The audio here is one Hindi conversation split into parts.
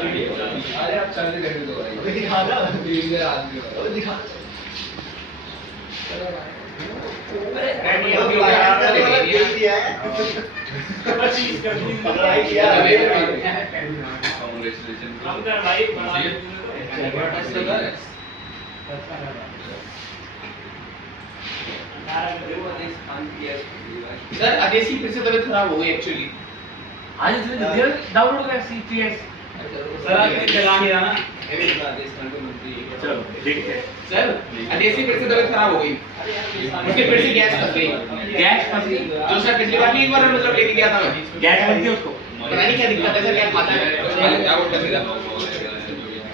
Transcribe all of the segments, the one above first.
अरे आप चलने कर दो भाई, अभी दिखा ना, इधर आदमी हो, अभी दिखा। अरे नहीं अभी हो गया, देख लिया है, बस चीज कर दी, भाई किया कांग्रेचुलेशन। हम कर भाई बड़ा सर अदेसी फिर से तबीयत खराब हो गई एक्चुअली। आज इसने जल्दी डाउनलोड कर सीटीएस। सर आपने चला नहीं रहा ना, चलो ठीक है सर। अदेसी फिर से तबीयत खराब हो गई, उसके फिर से गैस फंस गई। गैस फंस गई जो सर पिछली बार एक बार मतलब लेके गया था मैं, गैस फंस गई उसको, पता नहीं क्या दिक्कत है सर, क्या खाता है क्या बोलता सीधा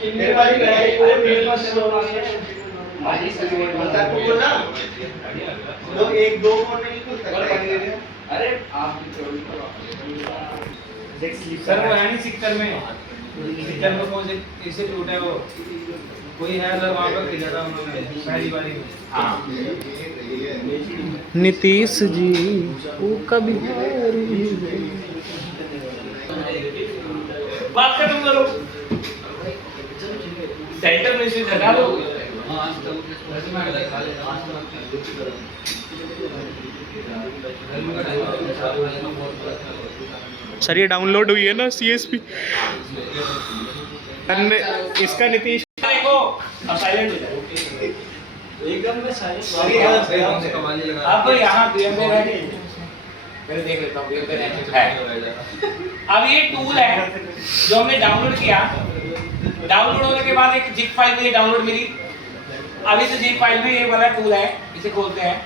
मेरे वाली कराई वो मेरे पास आज इस बता को बोलना लोग एक दो फोन नहीं खुल सकते। अरे आप सर वो है नहीं सिक्कर में, सिक्कर में कौन से इसे टूटा है वो, कोई है सर वहाँ पर खिला था उन्होंने पहली बारी में। हाँ नीतीश जी वो कभी बात कर तुम करो सेंटर में से हटा दो। सर ये डाउनलोड हुई है ना CSP इसका नीतीश देखो अब साइलेंट हो जाओ एकदम में साइलेंट। अब यहाँ बीएमपी है, मैं देख लेता हूँ बीएमपी है। अब ये टूल है जो हमने डाउनलोड किया, डाउनलोड होने के बाद एक जिप फाइल में डाउनलोड मिली। अब इस जिप फाइल में ये वाला टूल है, इसे खोलते हैं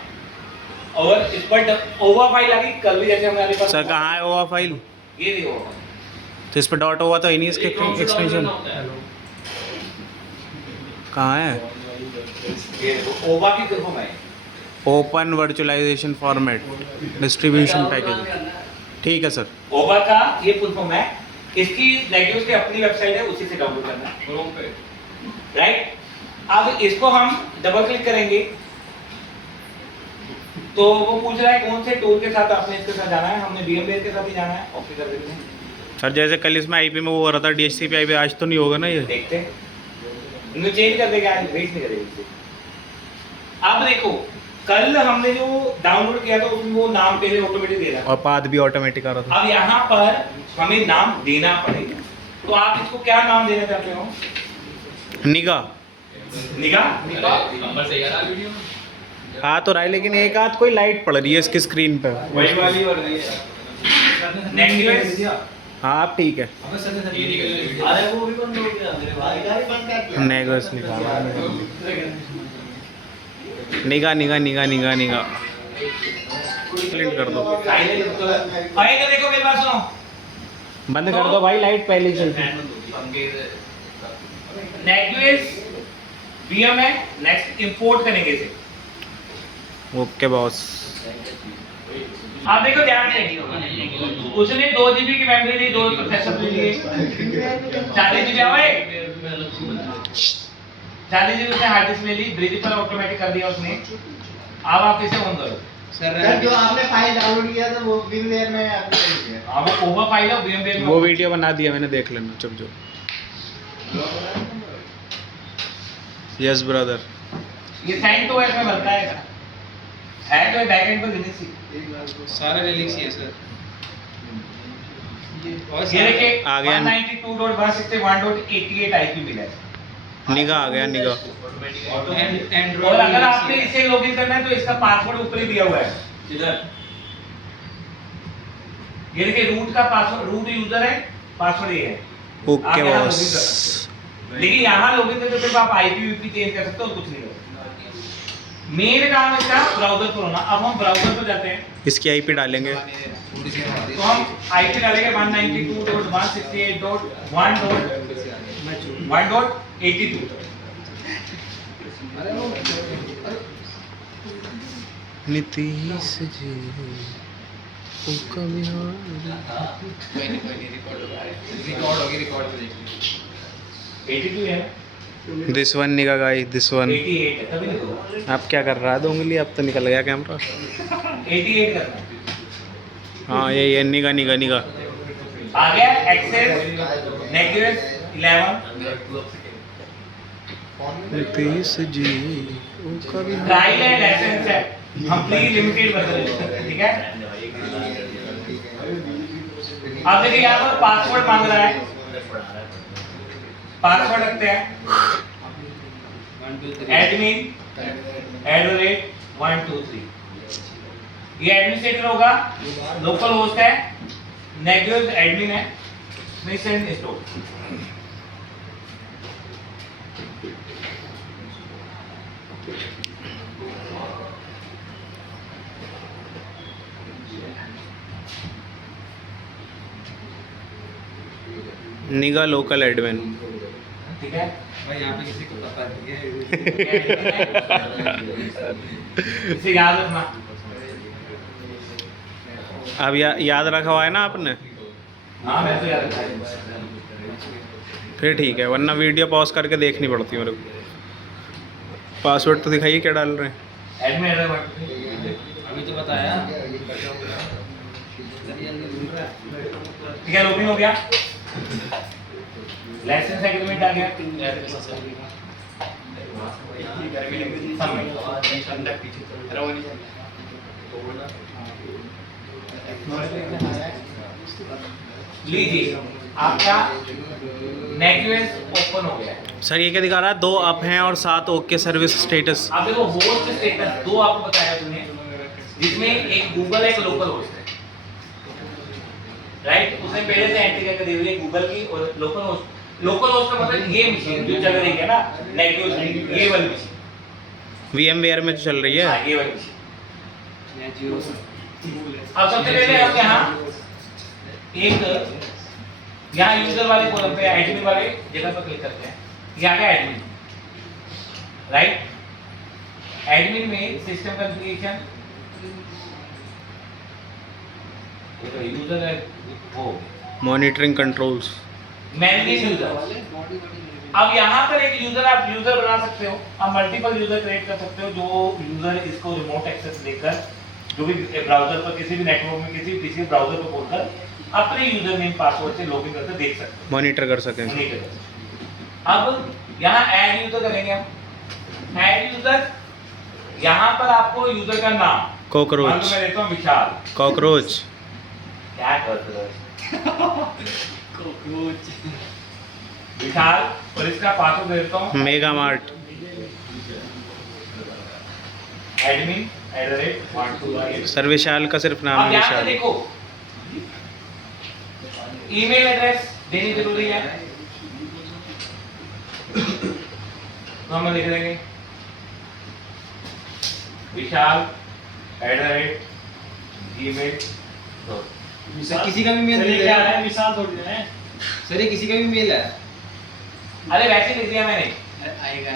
और इस पर ओवा फाइल आ गई। कल भी जैसे हमारे पास सर कहाँ है ओवा फाइल, ये देखो तो इस पर डॉट ओवा तो है नहीं, इसके एक्सटेंशन कहाँ है? ये देखो ओवा की तरफ है, open virtualisation format distribution package. ठीक है सर। ओवा का ये फुल फॉर्म है। इसकी नेगेटिव्स की अपनी वेबसाइट है, उसी से डाउनलोड करना है क्रोम पे, राइट। अब इसको हम डबल क्लिक करेंगे तो वो पूछ रहा है कौन से टूल के साथ आपने इसके साथ जाना है। हमने VMware के साथ ही जाना है, ओके कर देते हैं। सर जैसे कल इसमें IP में वो हो रहा था DHCP IP, आज तो नहीं होगा ना ये? देखते हैं इन्हें चेंज कर देगा, आज वेट नहीं करेगा इससे। अब देखो कल हमने जो डाउनलोड किया था उसमें वो नाम पहले ऑटोमेटिक दे रहा था और पाथ भी ऑटोमेटिक आ रहा था। अब यहाँ पर हमें नाम देना पड़ेगा, तो आप इसको क्या नाम देना चाहते हो? निगाह। निगाह नंबर सही आ रहा वीडियो में, हाँ तो रहा है, लेकिन एक आध कोई लाइट पड़ रही है इसकी स्क्रीन पे। वही वाली वर्ड है। नेगेटिव हाँ आप ठीक है। अरे वो भी बंद हो गया मेरे भाई का भी बंद कर दिया। नेगस निकाला निगाह निगाह निगाह निगाह निगाह क्लिक कर दो, भाई का देखो मेरी बात सुनो, बंद कर दो भाई, लाइट पहले ही चलती। नेगेटिव VM है, नेक्स्ट इंपोर्ट करेंगे इसे। Okay boss. आप देखो ध्यान से, उसने 2 GB की मेमोरी ली, 2 प्रोसेसर ले लिए, 40 GB आवे, 40 GB उसने हार्ड डिस्क ले ली, ब्रिज पर ऑटोमेटिक कर दिया उसने। अब आप इसे ऑन करो। सर जो आपने फाइल डाउनलोड किया था वो VMware में आपने किया। अब वो ओवर फाइल है VMware में, वो वीडियो बना दिया मैंने, देख लेना चुप जो। Yes brother. ये CentOS में बनता है तो बैकएंड पर लिनक्स ही, सारा लिनक्स ही है सर। ये देखिए आ गया। 192.168.88 IP मिला है। निगाह आ गया, निगाह। और अगर आपने इसे लॉगिन करना है तो इसका पासवर्ड ऊपर ही दिया हुआ है इधर। ये देखिए रूट का पासवर्ड, रूट यूजर है, पासवर्ड ये है। Okay boss. लेकिन यहाँ लॉगिन करके सिर्फ आप IP चेंज कर सकते हो, कुछ नहीं कर सकते। मेन काम इसका ब्राउज़र पर होना। अब हम ब्राउज़र पर जाते हैं, इसकी IP डालेंगे, तो हम IP डालेंगे 192.168.1.1.82। नीतीश जी वो कभी रिकॉर्ड पे देख 82 है, दिस वन निगाह गाइस, दिस वन। 88 है, तभी नहीं होगा। आप क्या कर रहा है? 2 उंगली अब तो निकल गया कैमरा। 88 करना है। हाँ ये निगाह निगाह निगाह। आ गया एक्सेस नेगेटिव रितेश जी उनका भी ट्रायल है, लाइसेंस है, हम फ्री लिमिटेड बदल, ठीक है। अब देखिए यहाँ पर पासवर्ड मांग रहा है, पासवर्ड रखते हैं admin@123। ये एडमिनिस्ट्रेटर होगा, लोकल होस्ट है, नेगेटिव एडमिन है, मिशन स्टोर। निगा लोकल एडमिन। ठीक है भाई यहाँ पे किसी को पता नहीं है। इसे याद रखना। अब याद रखा हुआ है ना आपने? हाँ मैं तो याद रखा है। फिर ठीक है, वरना वीडियो पॉज करके देखनी पड़ती है मेरे को। पासवर्ड तो दिखाइए क्या डाल रहे हैं। एडमिन अभी तो बताया। ठीक है, लॉगिन हो गया, लाइसेंस एग्रीमेंट आ गया, लीजिए आपका नेक्वेस ओपन हो गया है। सर ये क्या दिखा रहा है? 2 अप हैं और 7 ओके सर्विस स्टेटस। अब देखो होस्ट स्टेटस 2 आपको बताया तुमने, जिसमें एक गूगल है, एक लोकल होस्ट है, राइट। उसने पहले से एंट्री करके दी हुई है गूगल की और लोकल होस्ट। लोकल होस्ट का मतलब ये मशीन जो चल रही है ना, नेगेटिव ये वाली मशीन, VMware में जो चल रही है। हाँ ये वाली मशीन। अब सबसे पहले हम यहाँ एक यहाँ यूजर वाले कॉलम पे एडमिन वाले जगह पर क्लिक करते हैं। ये आ गया एडमिन, राइट। एडमिन में सिस्टम कॉन्फ़िगरेशन, यूजर है वो मॉनिटरिंग कंट्रोल्स, मैनेजिंग यूजर। अब यहाँ पर एक यूजर आप यूजर बना सकते हो, आप मल्टीपल यूजर क्रिएट कर सकते हो। जो यूजर इसको रिमोट एक्सेस देकर जो भी ब्राउजर पर किसी भी नेटवर्क में किसी ब्राउजर पर खोलकर अपने यूजर नेम पासवर्ड से लॉगिन करके देख सकते हो, मॉनिटर कर सकें। अब यहाँ ऐड यूजर करेंगे हम। ऐड यूजर, यहाँ पर आपको यूजर का नाम, कॉकरोच। मैं देता हूँ विशाल। कॉकरोच क्या कॉकरोच? विशाल, और इसका पासवर्ड दे देता हूँ मेगा मार्ट। admin@123। सर विशाल का सिर्फ नाम अब है यहाँ से विशाल। देखो ईमेल एड्रेस देनी जरूरी है, तो हम लिख देंगे विशाल@gmail.com। सर किसी का भी मेल दे रहा है, मिसाल थोड़ी है सर, ये किसी का भी मेल है। अरे वैसे लिख दिया मैंने, आएगा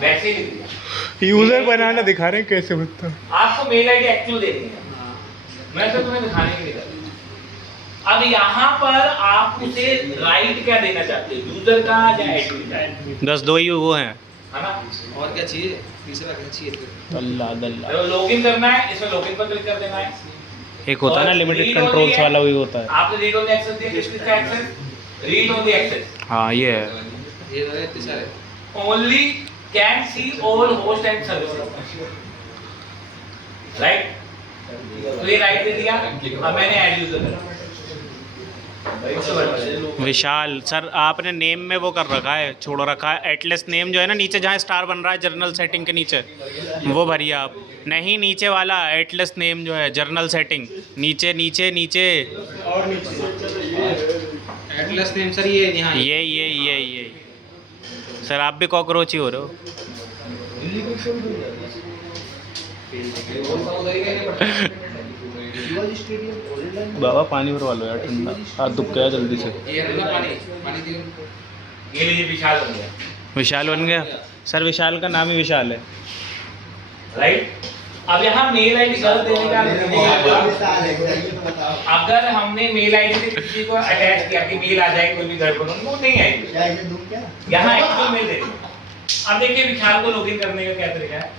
वैसे ही लिख दिया। यूजर बनाना दिखा रहे हैं कैसे होता है। आपको मेल आईडी एक्टिव देनी है, मैं तो तुम्हें दिखाने के लिए कर रहा हूं। अब यहाँ पर आप उसे राइट क्या देना चाहते हो, यूजर का या एडमिन का? 10 ही वो हैं। है ना। और क्या चाहिए, तीसरा क्या चाहिए? अल्लाह दल्ला। लॉगिन करना है, इसमें लॉगिन पर क्लिक कर देना है। एक होता है ना लिमिटेड कंट्रोल्स वाला, वही होता है। आपने रीड ओनली एक्सेस दिया, किसका एक्सेस? Read only access. हाँ ये है। ये है तीसरा, only can see all host and services, right. तो ये राइट दे दिया। अब मैंने ऐड यूजर करा विशाल। सर आपने नेम में वो कर रखा है, छोड़ रखा है एटलेस नेम जो है ना, नीचे जहाँ स्टार बन रहा है जर्नल सेटिंग के नीचे, वो भरिए आप। नहीं, नीचे वाला एटलेस नेम जो है जर्नल सेटिंग, नीचे नीचे नीचे एटलस नेम सर ये यहाँ ये सर आप भी कॉकरोच ही हो रहे हो। बाबा पानी भरवा लो यार, ठंडा हाथ दुख गया जल्दी से। ये रहा पानी, पानी दियो। ये लीजिए विशाल बन गया। विशाल बन गया। सर विशाल का नाम ही विशाल है, राइट। अब यहाँ मेल आईडी गलत देने का, अगर हमने मेल आईडी से किसी को अटैच किया कि मेल आ जाए कोई भी गड़बड़ हो, वो नहीं आएगी। यहाँ एक्चुअल मेल देनी। अब देखिए विशाल को लॉगिन करने का क्या तरीका है।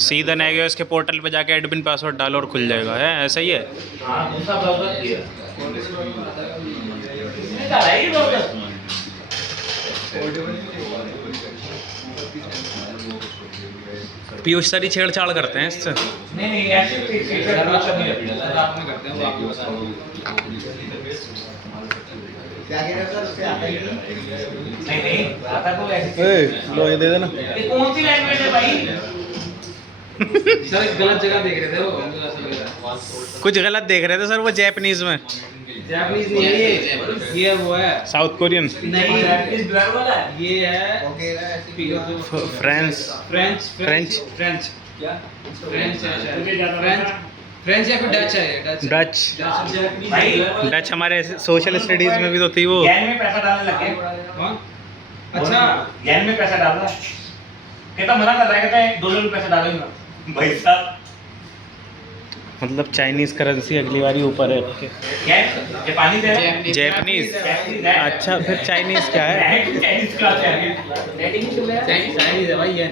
सीधा नेगेटिव के पोर्टल पे जाके एडमिन पासवर्ड डालो और खुल जाएगा। है ऐसा ही है। हाँ, दूसरा ब्राउज़र दिया। निकाला है ये बहुत। पीयूष सर ही छेड़छाड़ करते हैं इससे। नहीं नहीं ऐसे मतलब नहीं लगता सर, आप में करते हैं वो आपको बता रहा क्या कह रहे हो सर, उससे आता ही नहीं। नहीं नहीं आता तो ऐसे लो ये दे देना। ये कौन सी लैंग्वेज है भाई? सर गलत जगह देख रहे थे वो, कुछ गलत देख रहे थे सर वो जापानीज में। जापानीज नहीं है ये वो है साउथ कोरियन, नहीं इस ब्लर वाला है। ये है okay French, French French. French क्या फ्रेंच है शायद, फ्रेंच फ्रेंच या फिर डच है, डच डच। भाई डच हमारे सोशल स्टडीज में भी तो थी वो। येन में पैसा डालने लगे। कौन? अच्छा येन में पैसा डाल रहा है। कहता मना कर रहा है, कहता है $2 में पैसा डालूंगा भाई साहब। मतलब चाइनीज करेंसी अगली बारी ऊपर है। येन जापानीज है। जापानीज। जापानीज है। अच्छा फिर चाइनीज क्या है? चाइनीज क्लास है। चाइनीज है भाई ये,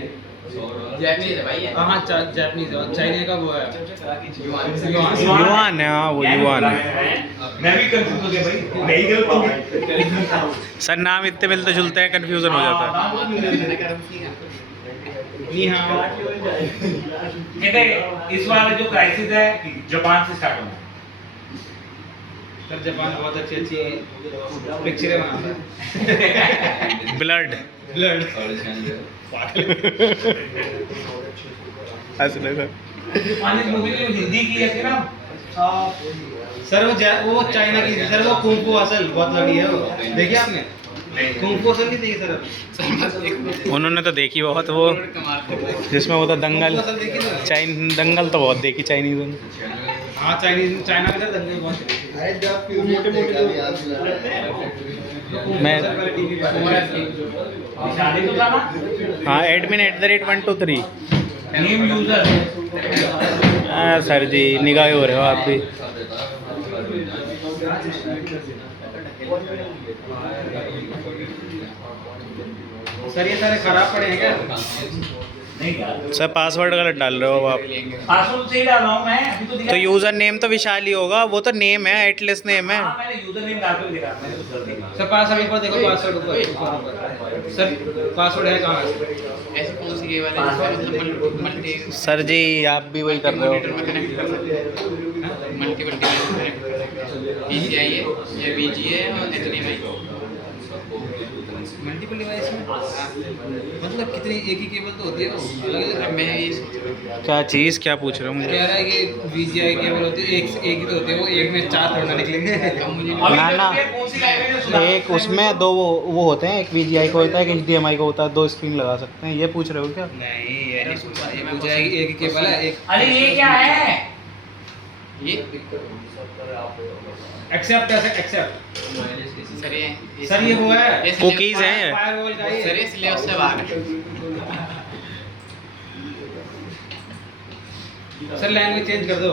जापानीज है भाई। हाँ जापानीज है, चाइना का वो है युआन है, हाँ वो युआन है। मैं भी कंफ्यूज हो गया भाई, मैं ही गलत हो गया। सर नाम इतने मिलते जुलते हैं, कंफ्यूजन हो जाता है। नहीं हाँ कहते इस बार जो क्राइसिस है जापान से स्टार्ट होना है। सर जापान बहुत अच्छी अच्छी पिक्चरें बनाता है। ब्लड ब्लड असली सर। जापानीज मूवी की हिंदी की है ना। सर वो चाइना की, सर वो कुंफू असल बहुत लड़ी है वो, देखिए आपने कुंफू असल नहीं देखी सर? उन्होंने तो देखी बहुत वो, जिसमें वो था दंगल। कुंफू असल देखी ना? दंगल तो बहुत देखी चाइनीज में। हाँ चाइनीज, चाइना में सर दंगल बहुत देखी। अरे जब मोटे मोटे मैं शादी तो था ना। हाँ admin@123। नेम यूजर हाँ सर जी निगाह हो रहे हो आप भी। सर ये सारे खराब पड़े हैं क्या? नहीं यार, सर पासवर्ड गलत डाल रहे हो आप। पासवर्ड से ही डाल रहा हूँ मैं अभी तो दिखा। तो यूज़र नेम तो विशाल ही होगा, वो तो नेम है, एटलेस नेम है। हाँ मैंने यूजर नेम डाल के दिखा, मैंने कुछ गलत नहीं सर पासवर्ड ऊपर देखो, पासवर्ड ऊपर सर पासवर्ड है कहाँ? ऐसे कौन सी ये वाले मल्टी सर जी आप भी वही कर रहे हो। में कनेक्ट कर सकते हैं, मल्टीपल डिवाइस में कनेक्ट कर सकते हैं। PCI है या BGA है और HDMI मल्टीपल डिवाइस में मतलब कितनी एक ही केबल तो होती है वो अलग अलग? मैं ये सोच रहा हूँ क्या चीज़ क्या पूछ रहे हो मुझे? कह रहा है कि VGI केबल होती है, एक ही तो होती है वो, एक में 4 थोड़ा निकलेंगे। अभी ना, ना। तक ये कौन सी लैंग्वेज है सुना? एक उसमें दो वो होते हैं, एक VGI को होता है, एक HDMI को होता है, 2 स्क्रीन लगा सकते हैं। ये पूछ रहे हो क्या? नहीं ये नहीं पूछा, ये पूछा है कि एक ही केबल है, एक अरे ये क्या है? ये एक्सेप्ट एक्सेप्ट सर ये सर ये वो है कुकीज हैं। फायरवॉल का सर ये ये सिलेबस से बाहर है। सर लैंग्वेज चेंज कर दो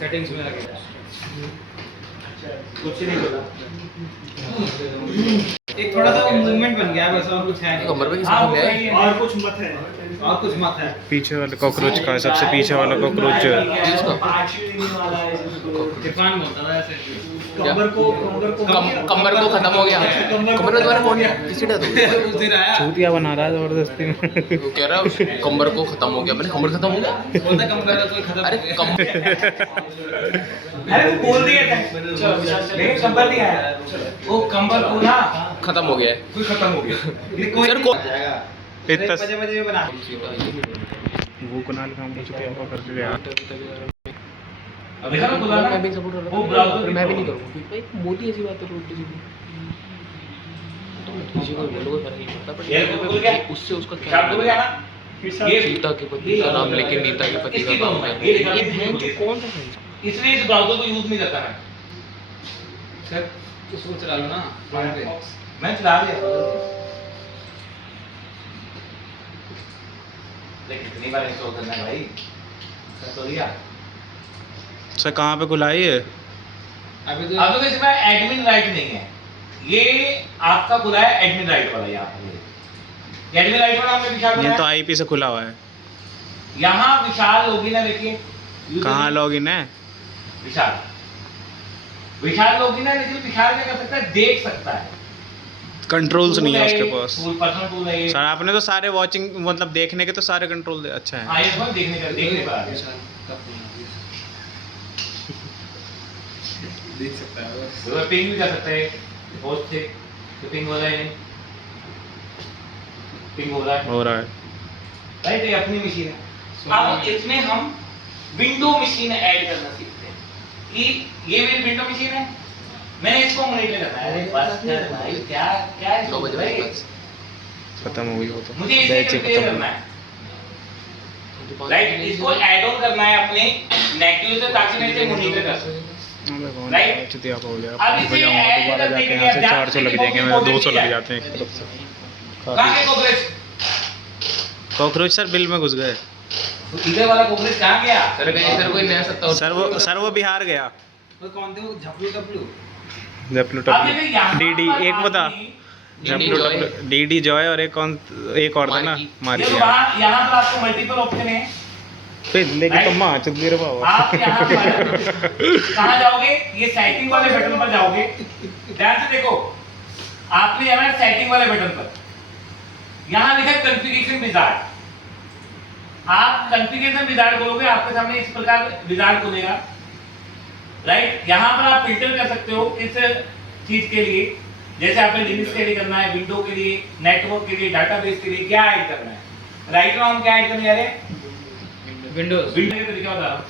सेटिंग्स में जाके। कुछ नहीं बोला। एक थोड़ा सा मूवमेंट बन गया वैसा, और कुछ है नहीं। कमर पे किसी हाँ को वो ले सही है। और कुछ मत है, और कुछ मत है। पीछे वाले कॉकरोच का, सबसे पीछे वाला कॉकरोच जो है। इरफान बोलता था ऐसे कमर को खत्म हो गया। कमर में दोबारा कौन है? किसी ने तो उस दिन आया चूतिया बना रहा है जबरदस्ती में। वो कह रहा है कमर को खत्म हो गया। मैंने कमर खत्म हो गया? बोलता कम कर रहा तो खत्म अरे हो गया। कम अरे वो बोल दिया था। नहीं कंबल नहीं आया। वो कंबल को ना खत्म हो गया है। कोई खत्म हो गया। कोई सर को इतना मजे मजे में बना वो कुनाल काम को चुतिया हुआ करके गया। अब देखा ना खुला ना? मैं भी सपोर्ट कर रहा वो हूँ, ब्राउज़र पर मैं भी नहीं करूँगा क्योंकि भाई मोटी ऐसी बात है, उल्टी सीधी। तो किसी को बोलोगे फर्क नहीं पड़ता, पर ये खुल गया? उससे उसका क्या शाम को गया ना? ये सीता के पति का नाम लेके नीता के पति का नाम है। ये देखा? ये बहन जो कौन सा है? इसलिए इस ब्राउज़र को यूज नहीं करता मैं। सर तो सोच रहा लो ना फोन पे। मैं चला लिया। देख कितनी बार इंस्टॉल करना है भाई। कर तो दिया। सर कहाँ पे खुलाई है? अभी तो अब तो इसमें एडमिन राइट नहीं है। ये आपका खुला है एडमिन राइट वाला यहाँ पे। एडमिन राइट वाला हमने विशाल ये तो बनाया। IP से खुला हुआ है। यहाँ विशाल लॉगिन है देखिए। कहाँ लॉगिन है? विशाल विशाल लोग ना, लेकिन विशाल क्या कर सकता है, देख सकता है, कंट्रोल्स नहीं है उसके पास। पर्सनल टूल है ये। सर आपने तो सारे वॉचिंग मतलब देखने के तो सारे कंट्रोल दे, अच्छा है। हाँ ये बहुत देखने का, देखने पर आ गया। देख सकता है वो। तो पिंग भी कर सकता है होस्ट से, तो पिंग हो रहा है, पिंग हो रहा है, हो रहा है। राइट, ये अपनी मशीन है। अब इसमें हम विंडो मशीन ऐड करना सीखते हैं कि ये मेरी विंडो मशीन है, मैंने इसको मॉनिटर करना है। अरे बस कर भाई, क्या क्या है, 9 बजे भाई बस खत्म हो गई वो तो, मुझे इसे बैच ही क्लियर खत्म करना हो है, राइट, इसको ऐड ऑन करना है अपने नेटवर्क से, ताकि मैं इसे मॉनिटर कर सकूं। Right? चुतिया हो गया। अब इसे बजाऊंगा ऐड दोबारा करने जाके के यहाँ से लिए 400 लग जाएंगे, मेरे 200 लग जाते हैं एक तरफ से। कहाँ के कॉकरोच? कॉकरोच सर बिल में घुस गए। तो इधर वाला कॉकरोच कहाँ गया? सर कहीं सर कोई नया सत्ता सर वो बिहार गया। वो कौन थे वो, झपलू टपलू? जपलू अब जैसे यहाँ टपलू डीडी पर एक बता, आपने- जपलू टपलू डीडी जॉय और एक और था ना ये मार तो दिया। यहाँ पर आपको मल्टीपल ऑप्शन है। फिर लेके Right? तो मां चुद गिर पाओ। आप यहाँ पर कहाँ जाओगे? ये सेटिंग वाले बटन पर जाओगे। ध्यान से देखो, आपने जाना है सेटिंग वाले बटन पर, यहाँ लिखा है कॉन्फ़िगरेशन विजार्ड। आप कॉन्फ़िगरेशन विजार्ड खोलोगे, आपके सामने इस प्रकार विजार्ड खुलेगा, राइट। यहाँ पर आप फिल्टर कर सकते हो इस चीज के लिए, जैसे आपने लिनक्स के लिए करना है, विंडो के लिए, नेटवर्क के लिए, डाटाबेस के लिए क्या ऐड करना है। राइट नाउ हम क्या ऐड करने जा रहे हैं? विंडोज। विंडो का तरीका बता रहा हूं।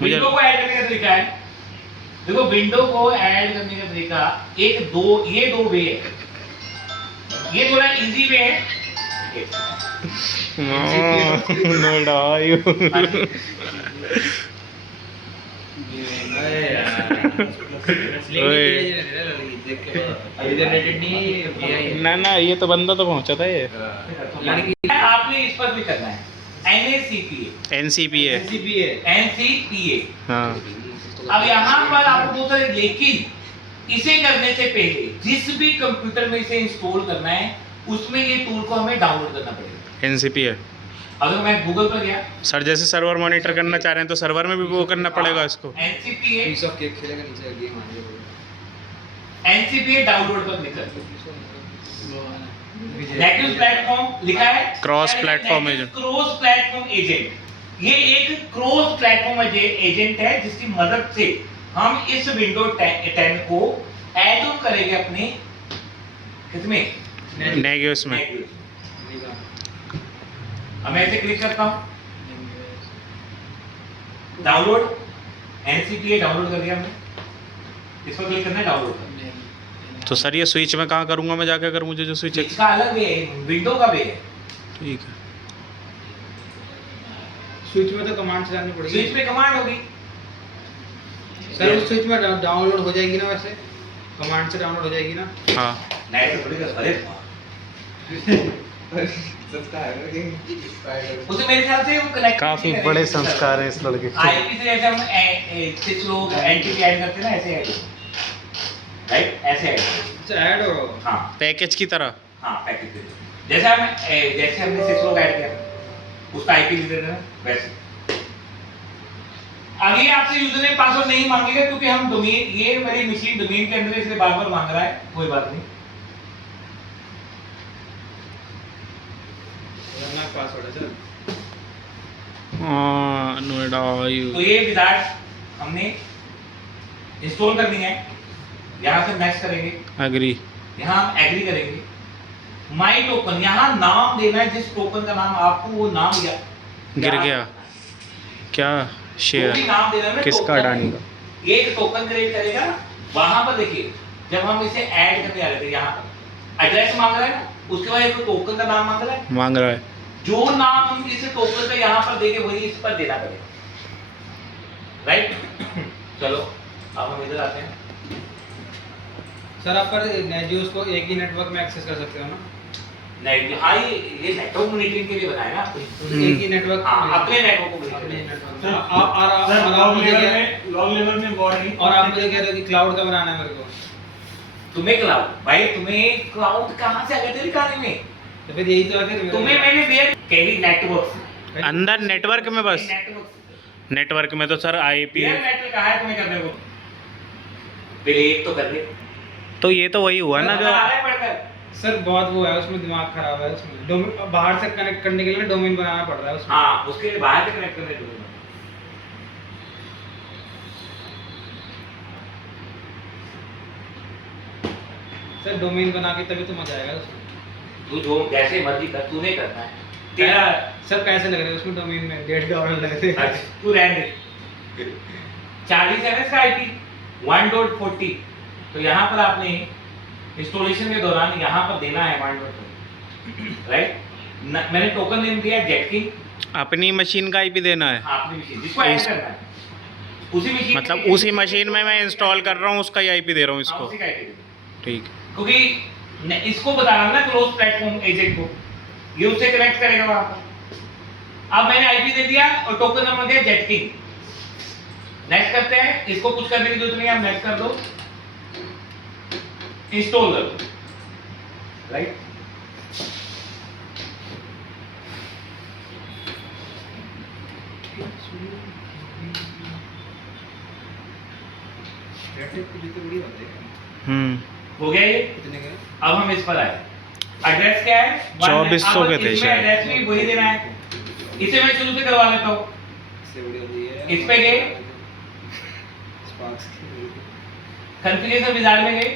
मुझे- विंडो को ऐड करने का तरीका है, देखो विंडो को ऐड करने का तरीका ये दो वे है। ये थोड़ा इजी वे है, नो डाई। अरे यार जनरेटेड नहीं है। ना ये तो बंदा तो पहुंचा था ये। आपने इस पर भी करना है NACPA एनसीपीए NCPA। हाँ। अब यहाँ पर आपको बोलता है, लेकिन इसे करने से पहले जिस भी कंप्यूटर में इसे इंस्टॉल करना है, उसमें ये टूल को हमें डाउनलोड करना पड़ेगा। एनसीपीए अगर मैं गूगल पर गया, सर जैसे सर्वर मॉनिटर करना चाह रहे हैं तो सर्वर में भी वो करना पड़ेगा इसको। NCPA पीस ऑफ केक खेलेगा नीचे गेम आ जाएगा। NCPA डाउनलोड पर क्लिक करते हैं। नेटिव प्लेटफॉर्म लिखा है, cross platform agent. Cross platform agent, ये एक क्रॉस प्लेटफॉर्म एजेंट है जिसकी मदद से हम इस विंडो 10 को ऐड ऑन करेंगे अपने किसमें, नेगेस में। अब मैं इसे क्लिक करता हूं, डाउनलोड NCPA डाउनलोड कर दिया हमने, इस पर क्लिक करना है डाउनलोड करना। तो सर ये स्विच में कहाँ करूँगा मैं जाके, अगर मुझे जो स्विच है? इसका अलग वे है, विंडो का वे है। ठीक है। स्विच में तो कमांड चलानी पड़ेगी। स्विच पे कमांड होगी सर उस स्विच में डाउनलोड हो जाएगी ना, वैसे कमांड से डाउनलोड हो जाएगी ना। हाँ नेट पे थोड़ी कर, अरे उसे मेरे ख्याल से वो कनेक्ट काफी बड़े संस्कार हैं इस लड़के के। आईपी से जैसे हम कुछ लोग एनटीपी ऐड करते हैं ना, ऐसे ऐड, राइट, ऐसे ऐड, अच्छा ऐड हो। हाँ पैकेज की तरह। हाँ पैकेज दे दो। जैसे हमने 6 लोग ऐड किया, उसका आईपी दे देना वैसे। आगे आपसे यूजर नेम पासवर्ड नहीं मांगेगा, क्योंकि हम डोमेन, ये मेरी मशीन डोमेन के अंदर है, इसलिए बार-बार मांग रहा है, कोई बात नहीं। पासवर्ड है सर। हाँ नोएडा तो ये विजार्ड हमने इंस्टॉल करनी है, यहाँ से नेक्स्ट करेंगे, एग्री। यहाँ हम एग्री करेंगे। माई टोकन, यहाँ नाम देना है, जिस टोकन का नाम आपको वो नाम दिया गिर गया क्या जो भी शेयर नाम देना है ना, किसका टोकन। अडानी का? एक टोकन क्रिएट करेगा, वहां पर देखिए जब हम इसे ऐड करने आ रहे थे, यहाँ पर एड्रेस मांग रहा है ना, उसके बाद एक टोकन का नाम मांग रहा है, मांग रहा है। जो नाम हम इस टोकन का यहाँ पर देंगे वही इस पर देना पड़ेगा, राइट। चलो अब हम इधर आते हैं। सर आप पर नेजियोस को एक ही नेटवर्क में एक्सेस कर सकते हो ना। नहीं, हाँ ये नेटवर्क मॉनिटरिंग के लिए बनाया ना आपने। तो एक ही नेटवर्क, हाँ, अपने नेटवर्क को अपने मॉनिटर। नेटवर्क। आप मुझे कह रहे हैं लॉग लेवल में बोर्ड नहीं, और आप मुझे कह रहे हो कि क्लाउड का बनाना है मेरे को, तुम्हें क्लाउड, भाई तुम्हें क्लाउड कहाँ से आ गया तेरे खाने में? तो फिर यही तो है फिर तुम्हें मैंने दिया कहीं नेटवर्क से, अंदर नेटवर्क में बस। नेटवर्क नेटवर्क में तो सर आईपी यार नेटवर्क कहाँ है तुम्हें करने को? पहले एक तो कर ले। तो ये तो वही हुआ ना जो आ रहा है पढ़कर। सर बहुत वो है उसमें, दिमाग खराब है उसमें। बाहर से कनेक्ट करने के लिए डोमेन बनाना पड़ रहा है उसमें। हाँ उसके लिए बाहर से कनेक्ट करने दूंगा। सर डोमेन बना के तभी तो मजा आएगा उसमें। तू जो जैसे मर्जी कर, तूने करना है तेरा। सर पैसे लग रहे हैं उसमें, डोमेन में $1.5 लग रहे हैं। अच्छा, तू रहने दे। 40 एमएस का आईपी 1.40, तो यहाँ पर आपने इंस्टॉलेशन के दौरान यहाँ पर देना है 1.40, राइट। मैंने टोकन नेम दिया जेटकिंग। अपनी मशीन का आईपी देना है, आपने मशीन जिसको ऐड करना है उसी मशीन, मतलब उसी मशीन में मैं इंस्टॉल कर रहा हूँ उसका ही आईपी दे रहा हूँ इसको। उसी का IP। ठीक। क्योंकि इसको बताना ना क्लोज प्लेटफॉर्म एजेंट को, ये उससे कनेक्ट करेगा वहां पर। अब मैंने आईपी दे दिया और टोकन नंबर दिया जेटकिंग। नेक्स्ट करते हैं, इसको कुछ करने की जरूरत नहीं है, आप नेक्स्ट कर दो, इंस्टॉल कर दो, राइट। हो गया ये। कितने का? अब हम इस पर आए, एड्रेस क्या है? 2400 के थे शायद। एड्रेस भी वही देना है, इसे मैं शुरू से करवा लेता हूँ। इस पे गए, कॉन्फ़िगरेशन विजार्ड में गए,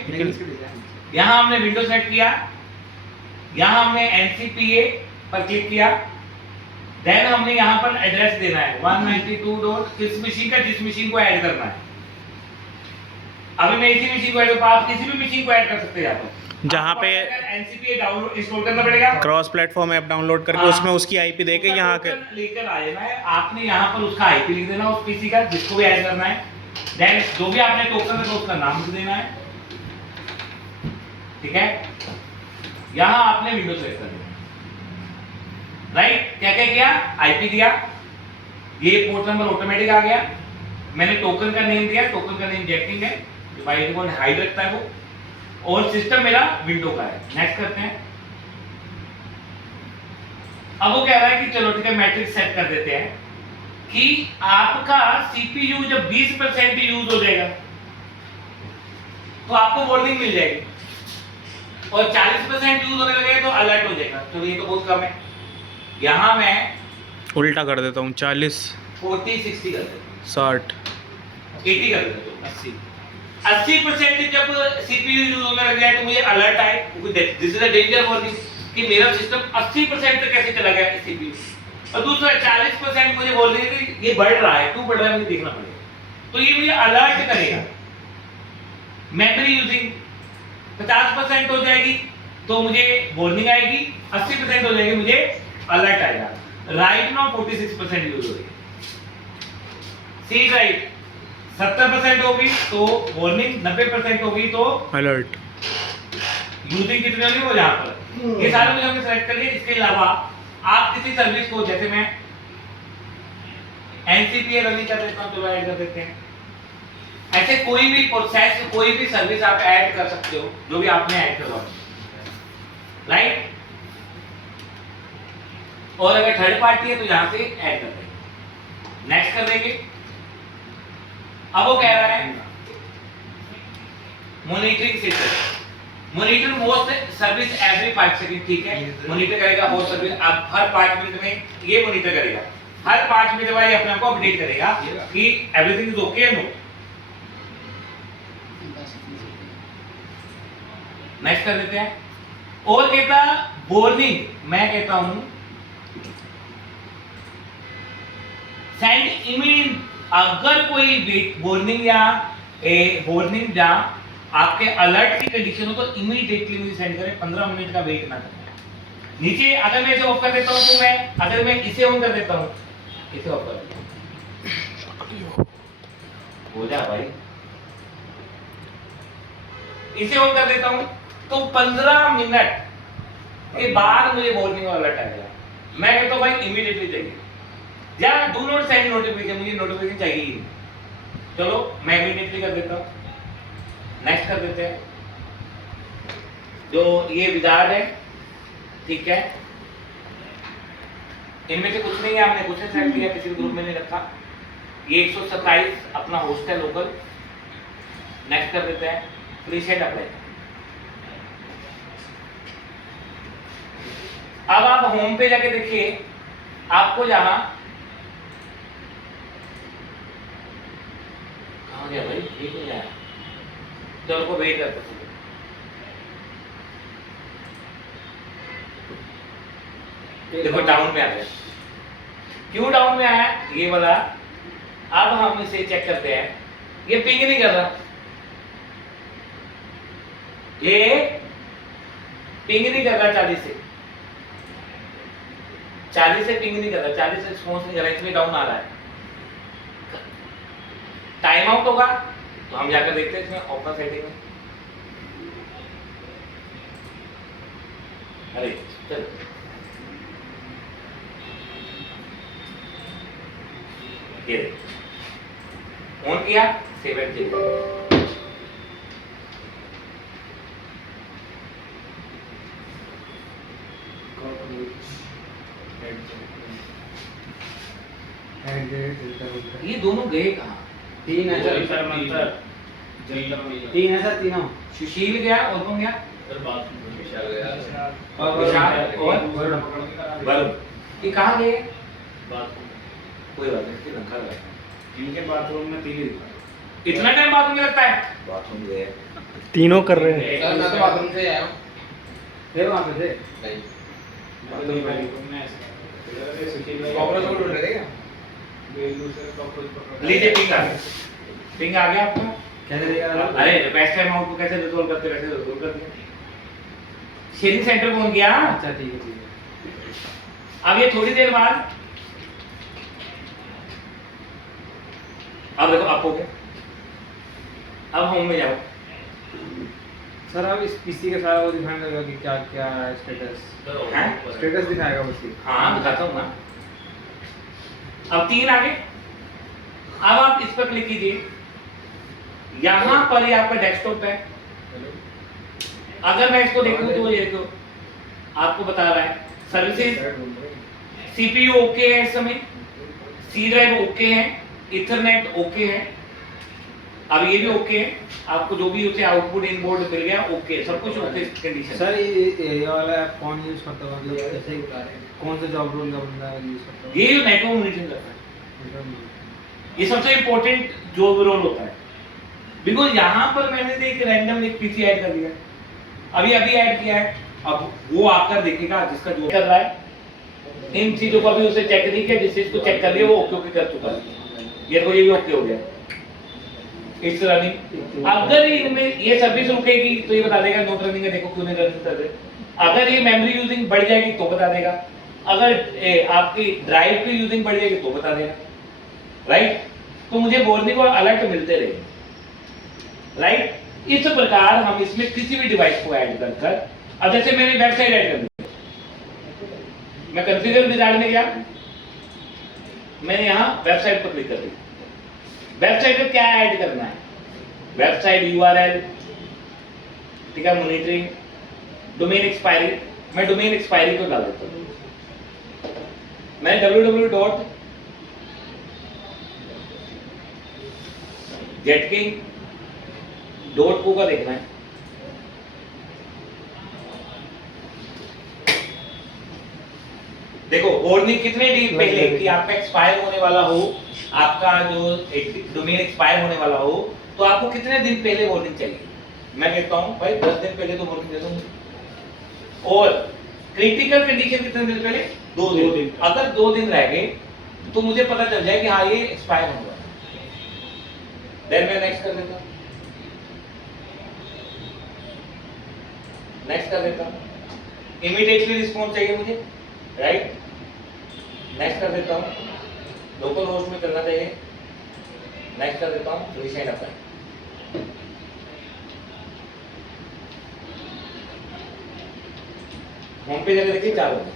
यहाँ हमने विंडो सेट किया, यहाँ हमने NCPA पर क्लिक किया, देन हमने यहाँ पर एड्रेस देना है 192. किस मशीन का, जिस मशीन को ऐड करना है। अभी मैं इसी मशीन को ऐड करता हूं, आप किसी भी मशीन को ऐड कर सकते हैं यहाँ पर। जहाँ पे NCPA डाउनलोड इंस्टॉल करना पड़ेगा, क्रॉस प्लेटफॉर्म ऐप डाउनलोड करके उसमें उसकी आईपी देके यहाँ के लेकर आ जाना है। आपने यहाँ पर उसका आईपी लिख देना उस पीसी का जिसको भी ऐड करना है, देन जो भी आपने टोकन है उसका नाम लिख देना है, ठीक है। यहाँ आपने विंडो सेलेक्ट कर देना, राइट। क्या क्या किया? आईपी दिया, ये पोर्ट नंबर ऑटोमेटिक आ गया, मैंने टोकन का नेम दिया, टोकन का नेम जेटकिंग है, जो बाय डिफॉल्ट हाइड रखता है वो, और सिस्टम मेरा विंडो का है। नेक्स्ट करते हैं। अब वो कह रहा है कि चलो ठीक है, मैट्रिक्स सेट कर देते हैं कि आपका सीपीयू जब 20% यूज हो जाएगा तो आपको वार्निंग मिल जाएगी, और 40% यूज होने लगेगा तो अलर्ट हो जाएगा। तो ये तो बहुत कम है, यहाँ मैं उल्टा कर देता हूँ, 40 40-60 कर देता हूँ, 60 80 कर देता हूँ। 80% जब सीपीयू यूज होने लग जाए तो मुझे अलर्ट आए, क्योंकि this is a danger warning कि मेरा सिस्टम 80% तक कैसे चला गया सीपीयू। और दूसरा 40% मुझे बोल रही है कि ये बढ़ रहा है, क्यों बढ़ रहा है मुझे देखना पड़ेगा, तो ये मुझे अलर्ट करेगा। मेमोरी यूजिंग 50% हो जाएगी तो मुझे वार्निंग आएगी, 80% हो जाएगी मुझे अलर्ट आएगा। राइट नाउ 46% यूज हो रही है, सी राइट 70% होगी तो वार्निंग, 90% होगी तो अलर्ट। यूजिंग कितनी होगी वो यहाँ पर, ये सारे मुझे हमने सेलेक्ट कर लिया। इसके अलावा आप किसी सर्विस को, जैसे मैं NCPA रनिंग कर देता हूँ, तो ऐड कर देते हैं। ऐसे कोई भी प्रोसेस, कोई भी सर्विस आप ऐड कर सकते हो जो भी आपने ऐड करवाना, राइट। और अगर थर्ड पार्टी है तो यहां से ऐड कर देंगे, नेक्स्ट कर देंगे। अब वो कह रहा है monitoring system, monitor most service every 5 second, ठीक है। मॉनिटर करेगा होस्ट सर्विस, अब हर 5 मिनट में ये मॉनिटर करेगा, हर 5 मिनट बाद ये अपने आप को अपडेट करेगा कि everything is okay no. Next कर देते हैं। और कहता वार्निंग, मैं कहता हूं सेंड इमीडिएट, अगर कोई वार्निंग या वार्निंग या आपके अलर्ट की कंडीशन हो तो इमीडिएटली मुझे सेंड करें, 15 मिनट का वेट ना करें। नीचे अगर मैं इसे ऑफ कर देता हूं तो मैं, अगर मैं इसे ऑन कर देता हूं, इसे ऑफ कर देता हूं, हो जा भाई, इसे ऑन कर देता हूं तो 15 मिनट के बाद मुझे वार्निंग और अलर्ट आएगा। मैं कहता हूं भाई इमीडिएटली चाहिए, या डू नॉट सेंड नोटिफिकेशन, मुझे नोटिफिकेशन चाहिए ही नहीं। चलो मैं इमीडिएटली कर देता हूं, नेक्स्ट कर देते हैं। जो ये विजार्ड है, ठीक है, इनमें से कुछ नहीं है, हमने कुछ सेट किया, किसी ग्रुप में नहीं रखा। ये 127 अपना होस्ट है लोकल। नेक्स्ट कर देते हैं, रीसेट अप्लाई। अब आप होम पे जाके देखिए, आपको जहां कहाँ गया भाई, ये नहीं आया, चलो को वेट करते हैं। देखो डाउन में आ गया। क्यों डाउन में आया ये वाला? अब हम इसे चेक करते हैं, ये पिंग नहीं कर रहा, ये पिंग नहीं कर रहा 40 से, 40 से पिंग नहीं कर रहा, 40 से रिस्पॉन्स नहीं कर रहा, इसमें डाउन आ रहा है। टाइम आउट होगा तो हम जाकर देखते हैं इसमें ओपन सेटिंग में। अरे चल ये ऑन किया, सेव एंड चेक। ये दोनों गए कहाँ? 3 है सर, तीनों। सुशील गया और कौन गया? विशाल और वरुण। ये कहाँ गए? कोई बात नहीं, इसकी रखा गया। इनके बाथरूम में 3 इतना टाइम बाथरूम में लगता है? बाथरूम गए तीनों कर रहे हैं। सर मैं तो बाथरूम से आया हूँ। फिर वहाँ पे थे नहीं कॉकरोच को ढूंढ रहे थे क्या? लीजिए पिंग आ गया। पिंग आ गया आपका? कैसे दिया? अरे रिक्वेस्ट टाइम आउट को कैसे रिजॉल्व करते वैसे रिजॉल्व कर दिया। शेयरिंग सेंटर कौन गया? अच्छा ठीक है। अब ये थोड़ी देर बाद, अब देखो आप हो गया। अब होम में जाओ। सर अब इस पीसी का सारा वो दिखाएगा कि क्या क्या है स्टेटस। हैं? स्टेटस दिखाएगा बस ये। हाँ दिखाता हूँ ना। अब 3 आ गए। अब आप इस पर क्लिक कीजिए। यहां पर ये आपका डेस्कटॉप है। अगर मैं इसको देखूं तो ये देखो आपको बता रहा है सर्विसेज, सीपीयू ओके है इस समय, सी ड्राइव ओके है, इथरनेट ओके है, अब ये भी ओके है। आपको जो भी उसे आउटपुट इनबोर्ड मिल गया ओके, सब कुछ ओके कंडीशन। सर ये वाला ऐप कौन यूज करता है, मतलब कैसे कौन सा जॉब रोल का बंदा यूज करता है? ये नेटवर्क मॉनिटरिंग करता है, ये सबसे इंपॉर्टेंट जॉब रोल होता है। बिकॉज यहाँ पर मैंने एक रैंडम एक पीसी ऐड कर दिया, अभी ऐड किया है। अब वो आकर देखेगा जिसका जो कर रहा है, इन चीजों को अभी उसे चेक नहीं किया, जिस चीज को चेक कर लिया वो ओके ओके कर चुका है। ये तो ये भी ओके हो गया। It's running. अगर इनमें ये सर्विस रुकेगी तो ये बता देगा नॉट रनिंग है, देखो क्यों नहीं रनिंग कर रहे। अगर ये मेमोरी यूजिंग बढ़ जाएगी तो बता देगा, अगर आपकी ड्राइव की यूजिंग बढ़ जाएगी तो बता देगा, राइट। तो मुझे वार्निंग और अलर्ट मिलते रहे, राइट। इस प्रकार हम इसमें किसी भी डिवाइस को ऐड कर, अब जैसे मैंने वेबसाइट ऐड कर दी, मैं कॉन्फ़िगर विजार्ड में गया, मैंने यहाँ वेबसाइट पर क्लिक कर दी। वेबसाइट में क्या ऐड करना है? वेबसाइट यूआरएल, ठीक है, मॉनिटरिंग, डोमेन एक्सपायरी। मैं डोमेन एक्सपायरी को डाल देता हूँ। मैं www.jetking.co का देखना है। देखो वार्निंग कितने दिन पहले कि आपका एक्सपायर होने वाला हो, आपका जो डोमेन एक्सपायर होने वाला हो, तो आपको कितने दिन पहले वार्निंग चाहिए? मैं कहता हूं भाई 10 दिन पहले तो वार्निंग दे दो। और क्रिटिकल कंडीशन कितने दिन पहले? 2 दिन। अगर 2 दिन रह गए तो मुझे पता चल जाए कि हाँ ये एक्सपायर होने वाला है, देन मैं नेक्स्ट कर देता हूं, नेक्स्ट कर देता हूं। इमीडिएटली रिस्पॉन्स चाहिए मुझे, राइट, नेक्स्ट कर देता हूँ। लोकल होस्ट में करना चाहिए, नेक्स्ट कर देता हूँ। Reset apply. होम पे जाकर देखिए 4 हो गए,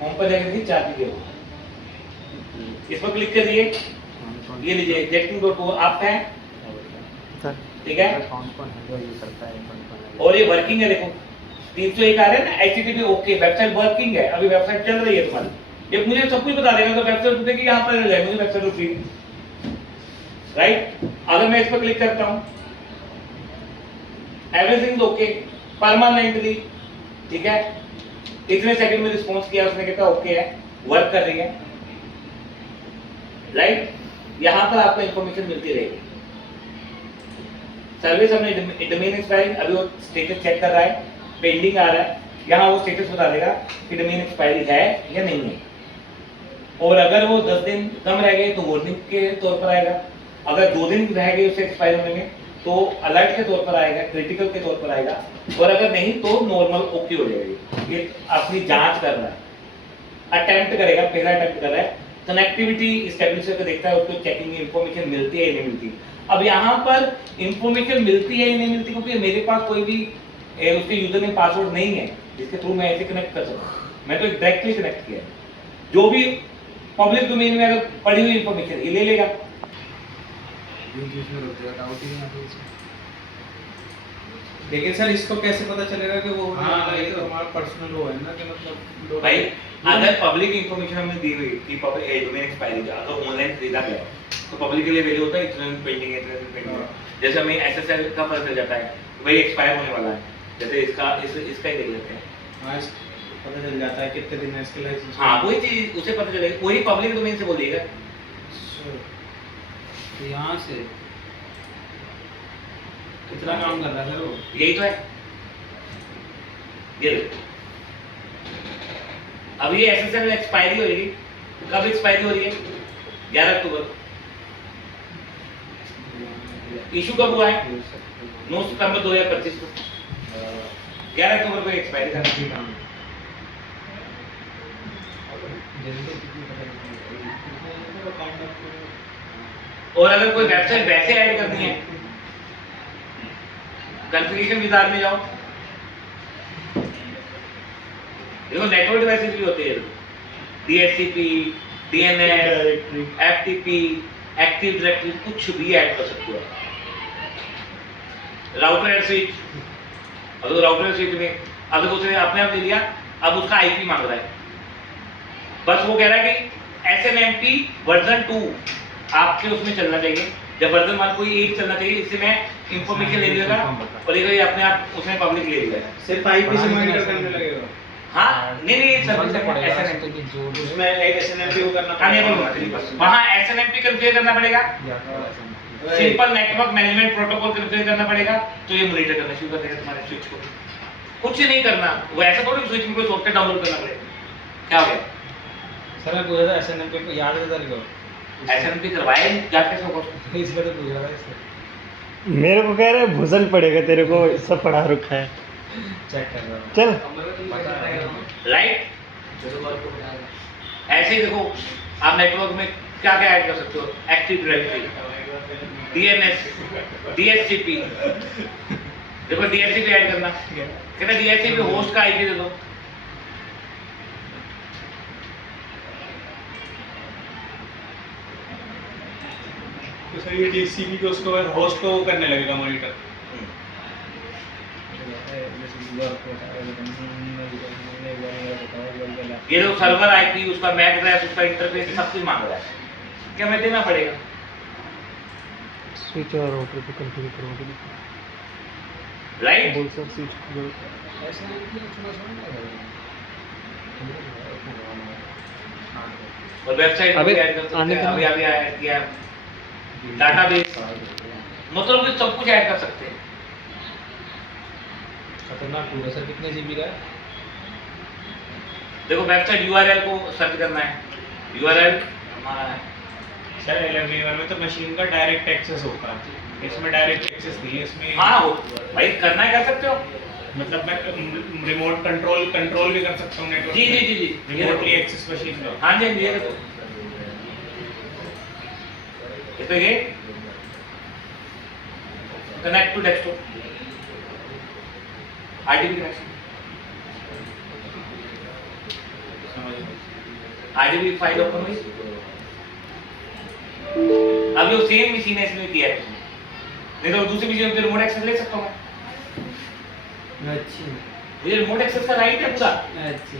होम पे जाकर देखिए 4 चीजें हो गई। इस पर क्लिक करिए, ये लीजिए jetking.co आपका है, ठीक है, और ये वर्किंग है। देखो 301 आ रहे हैं ना, HTTP ओके, वेबसाइट वर्किंग है, अभी वेबसाइट चल रही है तुम्हारी। ये मुझे सब कुछ बता देगा, तो वेबसाइट देखिए यहाँ पर रह जाएगा, मुझे वेबसाइट रुकी राइट। अगर मैं इस पर क्लिक करता हूं, एवरीथिंग ओके परमानेंटली, ठीक है, इतने सेकंड में रिस्पॉन्स किया उसने, कहता ओके है, वर्क कर रही है, राइट। यहां पर आपको इंफॉर्मेशन मिलती रहेगी। सर्विस हमने डोमेन एक्सपायरी, अभी वो स्टेटस चेक कर रहा है, पेंडिंग आ रहा है, यहाँ वो स्टेटस बता देगा कि डोमेन एक्सपायरी है या नहीं है। और अगर वो 10 दिन कम रह गए तो वार्निंग के तौर पर आएगा, अगर 2 दिन रह गए उससे एक्सपायर होने में तो अलर्ट के तौर पर आएगा, क्रिटिकल के तौर पर आएगा, और अगर नहीं तो नॉर्मल ओके हो जाएगी। ये अपनी जांच कर रहा है, अटेम्प्ट करेगा, पहला अटेम्प्ट कर रहा है, कनेक्टिविटी स्टेब्लिशर को देखता है, उसको चेकिंग इंफॉर्मेशन मिलती है या नहीं मिलती। अब यहाँ पर इंफॉर्मेशन मिलती है या नहीं मिलती, क्योंकि मेरे पास कोई भी उसके यूजर नेम पासवर्ड नहीं है जिसके थ्रू मैं ऐसे कनेक्ट कर सकूं। मैं तो डायरेक्टली कनेक्ट किया है, जो भी पब्लिक डोमेन में अगर पड़ी हुई इंफॉर्मेशन ये ले लेगा। लेकिन सर इसको कैसे पता चलेगा कि वो हाँ ये तो हमारा पर्सनल वो है ना कि मतलब भाई अगर पब्लिक इंफॉर्मेशन हमने दी हुई कि पब्लिक डोमेन एक्सपायरी का अगर ऑनलाइन खरीदा गया तो पब्लिक के लिए वैल्यू होता है इतना दिन पेंडिंग है, इतना दिन पेंडिंग है। जैसे हमें एसएसएल का पता चल जाता है भाई एक्सपायर होने वाला है, जैसे इसका ही देख लेते हैं। हाँ पता चल जाता है कितने दिन है इसके लाइसेंस। हाँ वही चीज उसे पता चलेगा, वही पब्लिक डोमेन से बोलिएगा। तो यहाँ से कितना काम कर रहा है सर वो? यही तो है। ये देखो अब ये एसएसएल एक्सपायरी हो रही, कब एक्सपायरी हो रही है? 11 अक्टूबर। इशू कब हुआ है? 9 सितंबर 2025 को। 11 अक्टूबर को एक्सपायरी करना। और अगर कोई वेबसाइट वैसे ऐड करनी है, कॉन्फ़िगरेशन विज़ार्ड में जाओ, देखो नेटवर्क डिवाइसेस भी होते हैं, DHCP, DNS, FTP, active directory, कुछ भी ऐड कर सकते हो। राउटर एंड स्विच, अगर राउटर एंड स्विच में अगर उसने अपने आप ले लिया, अब उसका आईपी मांग रहा है, बस वो कह रहा है कि एसएनएमपी वर्जन 2 आपके उसमें चलना चाहिए, जब वर्जन 1 कोई 8 चलना चाहिए, इससे मैं इंफॉर्मेशन ले लेगा और ये अपने आप उसमें पब्लिक ले लेगा। सिर्फ आईपी से मॉनिटर करने लगेगा। हाँ नहीं सर्विस एसएनएमपी उसमें एसएनएमपी को करना पड़ेगा, वहाँ एसएनएमपी कॉन्फ़िगर करना पड़ेगा, simple network management protocol configure करना पड़ेगा, तो ये मॉनिटर करना शुरू कर देगा तुम्हारे स्विच को। कुछ नहीं करना, वो ऐसा थोड़ी स्विच में कोई सॉफ्टवेयर डाउनलोड करना पड़ेगा। क्या हो गया सर? मैं पूछा था एसएनएमपी को याद है तेरे को? एसएनएमपी करवाए जाके सब इसलिए तो पूछ रहा था इससे। मेरे को कह रहा है भूषण पड़ेगा, तेरे को सब पढ़ा रखा है। चेक कर रहा हूँ। चल राइट। ऐसे ही देखो आप नेटवर्क में क्या क्या ऐड कर सकते हो, एक्टिव डायरेक्टरी, डीएनएस, डीएचसीपी, देखो डीएचसीपी ऐड करना, कहते हैं डीएचसीपी होस्ट का आईपी दे दो, तो सर ये डीएचसीपी को उसको होस्ट को वो करने लगेगा मॉनिटर। ये जो सर्वर आईपी, उसका मैक एड्रेस, उसका इंटरफेस सब कुछ मांग रहा है, क्या हमें देना पड़ेगा? स्विच और राउटर को कॉन्फ़िगर करवा के राइट। बोल सर स्विच और वेबसाइट अबे, भी ऐड कर सकते आने हैं, का- अभी अभी ऐड किया, डाटाबेस, मतलब कि सब कुछ ऐड कर सकते हैं। खतरनाक टूल है सर। कितने जीबी का है? देखो वेबसाइट यूआरएल को सर्च करना है, यूआरएल हमारा है, सर एलएमवीआर में तो मशीन का डायरेक्ट एक्सेस होता है, इसमें डायरेक्ट एक्सेस नहीं है। इसमें हाँ हो भाई करना है कर सकते हो। मतलब मैं रिमोट कंट्रोल भी कर सकता हूँ नेटवर्क। जी जी जी जी रिमोटली एक्सेस मशीन में। हाँ जी ये देखो, ये तो ये connect to desktop, IDP connection, IDP file open हुई। अब जो सेम मशीन है इसमें किया है, नहीं तो दूसरी मशीन पे रिमोट एक्सेस ले सकता हूँ मैं। अच्छी मुझे रिमोट एक्सेस का राइट है पूरा। अच्छी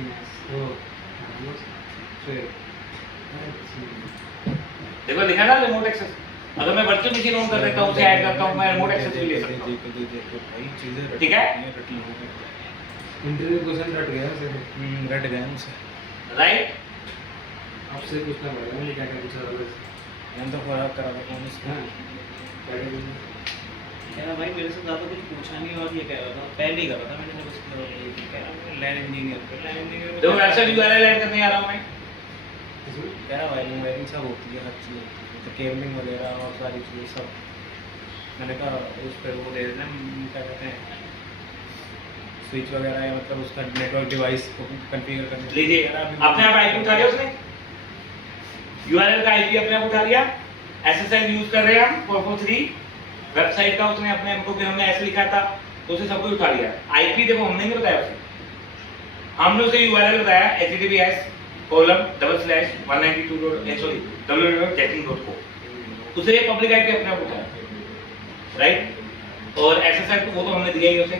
ओ फिर अच्छी। देखो लिखा ना रिमोट एक्सेस, अगर मैं वर्चुअल मशीन ऑन कर देता हूँ, उसे ऐड करता हूँ, मैं रिमोट एक्सेस भी ले सकता हूँ। ठीक है? इंटरव्यू क्वेश्चन रट गया उसे रट गए उनसे राइट? आपसे पूछना पड़ेगा मैंने क्या क्या पूछा था बस मैंने तो खराब करा था कौन हाँ क्या क्या पूछा कह रहा भाई मेरे से ज़्यादा कुछ पूछा नहीं और ये कह रहा था पहले ही करा था मैंने जब उसके कह रहा लैंड इंजीनियर देखो वेबसाइट यूआरएल ऐड करने आ रहा हूँ मैं। कह रहा वायरिंग वायरिंग सब होती है, हर चीज़ होती है, तो केबलिंग वगैरह और सारी चीज़ें सब। मैंने कहा उस पर वो दे देना, क्या कहते हैं, स्विच वगैरह या मतलब उसका नेटवर्क डिवाइस को कॉन्फ़िगर करने के लिए। लीजिए, अपने आप आईपी उठा लिया उसने, यूआरएल का आईपी अपने आप उठा लिया, एसएसएल यूज कर रहे हैं हम 443 वेबसाइट का, उसने अपने हमको कि हमने ऐसे लिखा था तो उसे सब कुछ उठा लिया। आईपी देखो हमने नहीं बताया उसे, हमने उसे यूआरएल बताया https://192.168.www.jacking.com, उसे पब्लिक आईपी अपने आप उठाया, राइट? और एसएसएल वो तो हमने दिया ही उसे।